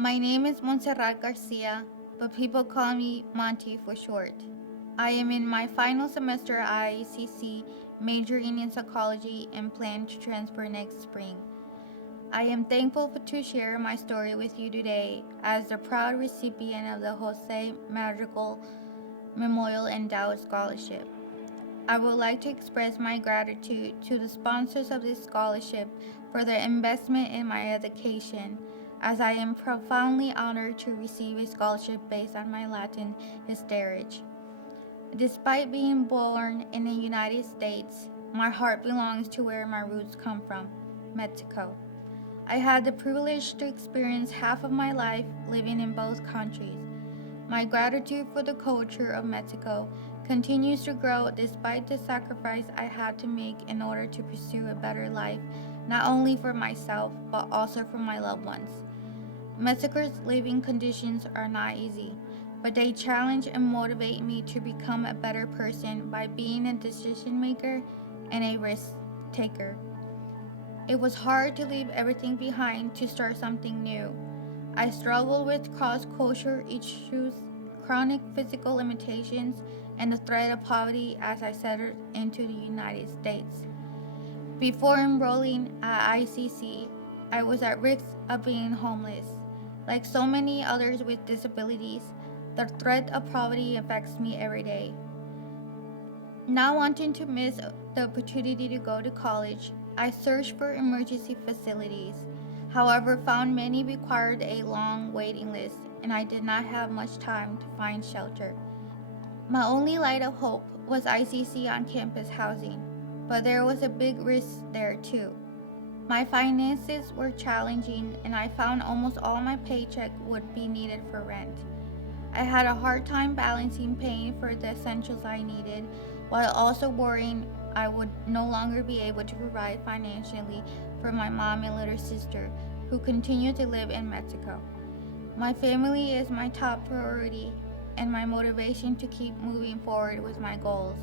My name is Montserrat Garcia, but people call me Monti for short. I am in my final semester at ICC, majoring in psychology and plan to transfer next spring. I am thankful to share my story with you today as the proud recipient of the Jose Madrigal Memorial Endowed Scholarship. I would like to express my gratitude to the sponsors of this scholarship for their investment in my education, as I am profoundly honored to receive a scholarship based on my Latin heritage. Despite being born in the United States, my heart belongs to where my roots come from, Mexico. I had the privilege to experience half of my life living in both countries. My gratitude for the culture of Mexico continues to grow despite the sacrifice I had to make in order to pursue a better life, not only for myself, but also for my loved ones. Mexico's living conditions are not easy, but they challenge and motivate me to become a better person by being a decision maker and a risk taker. It was hard to leave everything behind to start something new. I struggled with cross-cultural issues, chronic physical limitations, and the threat of poverty as I settled into the United States. Before enrolling at ICC, I was at risk of being homeless. Like so many others with disabilities, the threat of poverty affects me every day. Not wanting to miss the opportunity to go to college, I searched for emergency facilities. However, found many required a long waiting list, and I did not have much time to find shelter. My only light of hope was ICC on campus housing, but there was a big risk there too. My finances were challenging, and I found almost all my paycheck would be needed for rent. I had a hard time balancing paying for the essentials I needed while also worrying I would no longer be able to provide financially for my mom and little sister who continue to live in Mexico. My family is my top priority and my motivation to keep moving forward with my goals.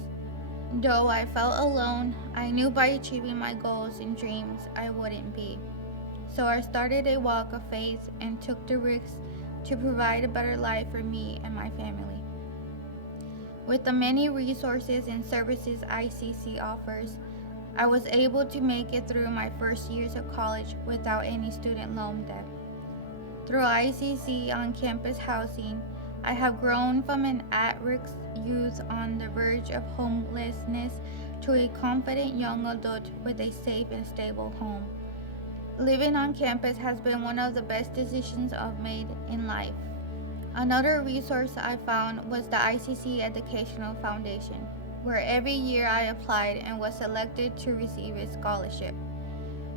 Though I felt alone, I knew by achieving my goals and dreams I wouldn't be. So I started a walk of faith and took the risks to provide a better life for me and my family. With the many resources and services ICC offers, I was able to make it through my first years of college without any student loan debt. Through ICC on campus housing, I have grown from an at-risk youth on the verge of homelessness to a confident young adult with a safe and stable home. Living on campus has been one of the best decisions I've made in life. Another resource I found was the ICC Educational Foundation, where every year I applied and was selected to receive a scholarship.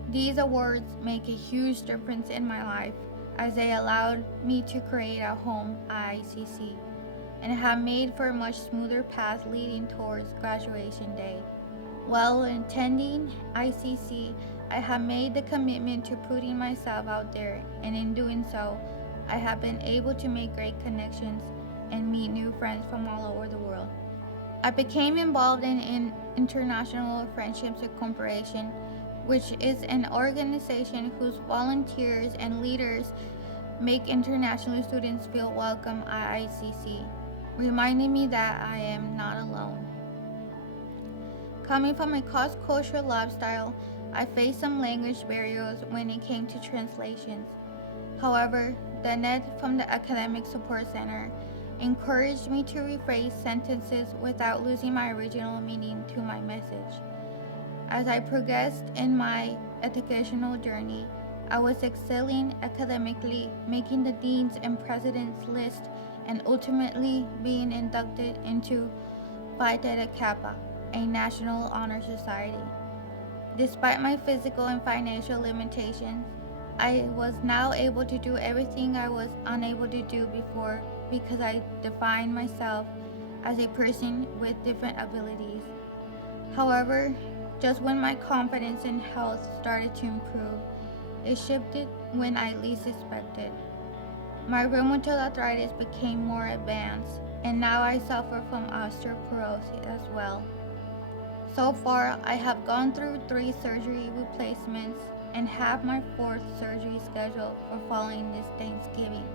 These awards make a huge difference in my life as they allowed me to create a home at ICC and have made for a much smoother path leading towards graduation day. While attending ICC, I have made the commitment to putting myself out there, and in doing so, I have been able to make great connections and meet new friends from all over the world. I became involved in International Friendships Corporation, which is an organization whose volunteers and leaders make international students feel welcome at ICC, reminding me that I am not alone. Coming from a cross-cultural lifestyle, I faced some language barriers when it came to translations. However, the net from the Academic Support Center encouraged me to rephrase sentences without losing my original meaning to my message. As I progressed in my educational journey, I was excelling academically, making the deans and president's list, and ultimately being inducted into Phi Theta Kappa, a national honor society. Despite my physical and financial limitations, I was now able to do everything I was unable to do before because I defined myself as a person with different abilities. However, just when my confidence and health started to improve, it shifted when I least expected. My rheumatoid arthritis became more advanced, and now I suffer from osteoporosis as well. So far, I have gone through 3 surgery replacements, and have my fourth surgery scheduled for following this Thanksgiving.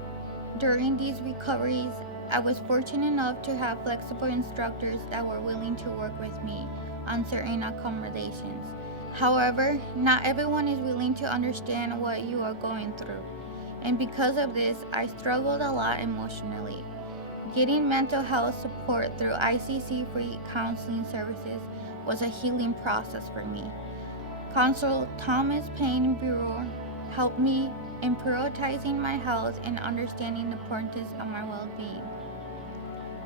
During these recoveries, I was fortunate enough to have flexible instructors that were willing to work with me on certain accommodations. However, not everyone is willing to understand what you are going through, and because of this, I struggled a lot emotionally. Getting mental health support through ICC free counseling services was a healing process for me. Consul Thomas Paine Bureau helped me in prioritizing my health and understanding the importance of my well being.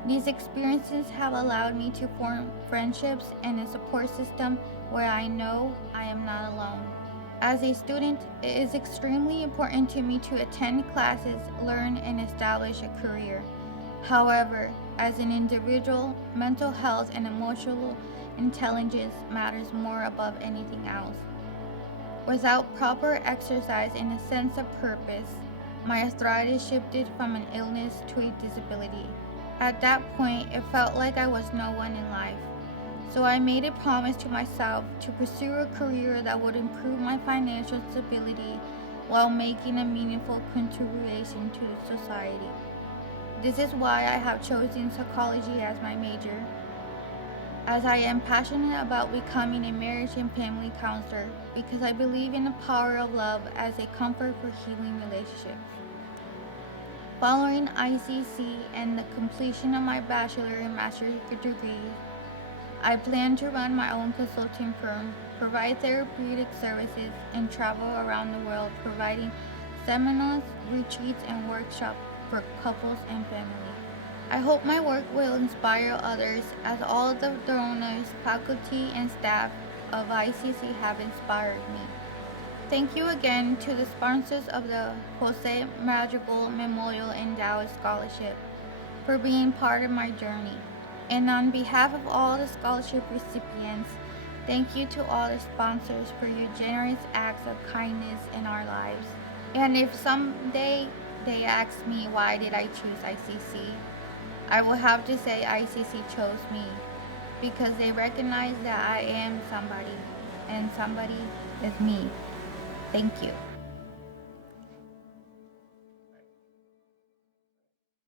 These experiences have allowed me to form friendships and a support system where I know I am not alone. As a student, it is extremely important to me to attend classes, learn, and establish a career. However, as an individual, mental health and emotional intelligence matters more above anything else. Without proper exercise and a sense of purpose, my arthritis shifted from an illness to a disability. At that point, it felt like I was no one in life. So I made a promise to myself to pursue a career that would improve my financial stability while making a meaningful contribution to society. This is why I have chosen psychology as my major, as I am passionate about becoming a marriage and family counselor because I believe in the power of love as a comfort for healing relationships. Following ICC and the completion of my bachelor and master's degrees, I plan to run my own consulting firm, provide therapeutic services, and travel around the world providing seminars, retreats, and workshops for couples and families. I hope my work will inspire others as all of the donors, faculty, and staff of ICC have inspired me. Thank you again to the sponsors of the Jose Madrigal Memorial Endowed Scholarship for being part of my journey. And on behalf of all the scholarship recipients, thank you to all the sponsors for your generous acts of kindness in our lives. And if someday they ask me why did I choose ICC, I will have to say ICC chose me because they recognize that I am somebody and somebody is me. Thank you.